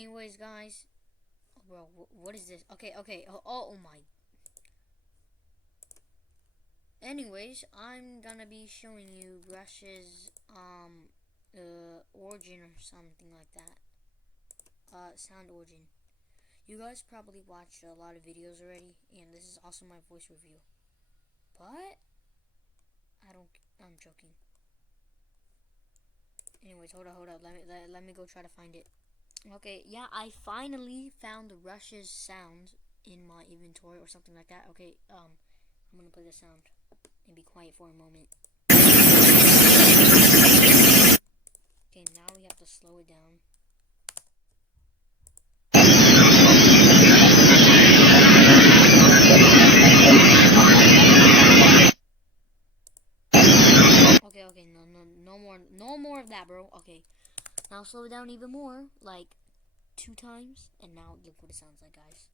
Anyways, guys, bro, what is this? Okay, oh my. Anyways, I'm gonna be showing you Russia's origin or something like that. Sound origin. You guys probably watched a lot of videos already, and this is also my voice review. But I'm joking. Anyways, hold up. Let me go try to find it. Okay, yeah, I finally found Russia's sound in my inventory or something like that. Okay, I'm gonna play the sound and be quiet for a moment. Okay, now we have to slow it down. Okay, no more of that, bro. Okay, now slow it down even more, like 2 times, and now look what it sounds like, guys.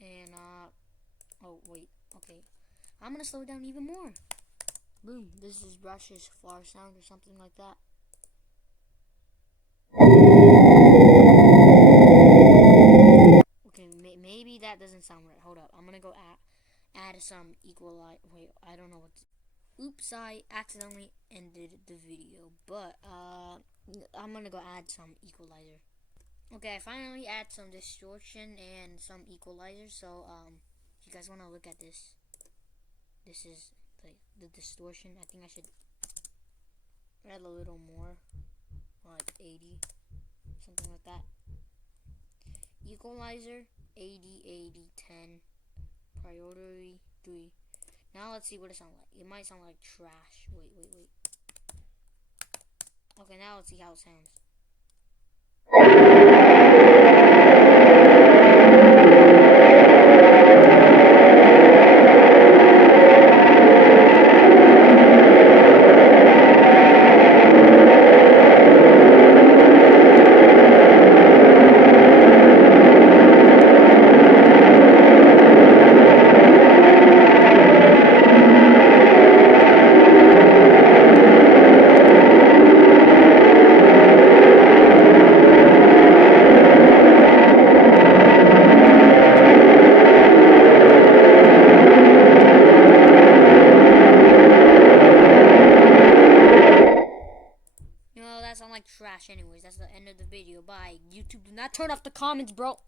And oh wait, okay, I'm gonna slow it down even more. Boom, this is Russia's far sound or something like that. Okay, maybe that doesn't sound right. Hold up, I'm gonna go add some equalize. Wait, I don't know what. Oops, I accidentally ended the video, but I'm gonna go add some equalizer. Okay, I finally add some distortion and some equalizer. So if you guys wanna look at this, this is the distortion. I think I should add a little more, like 80, something like that. Equalizer 80, 80, 10, priority 3. Now let's see what it sounds like. It might sound like trash. Wait. Okay, now let's see how it sounds. That sounds like trash anyways. That's the end of the video. Bye. YouTube, do not turn off the comments, bro.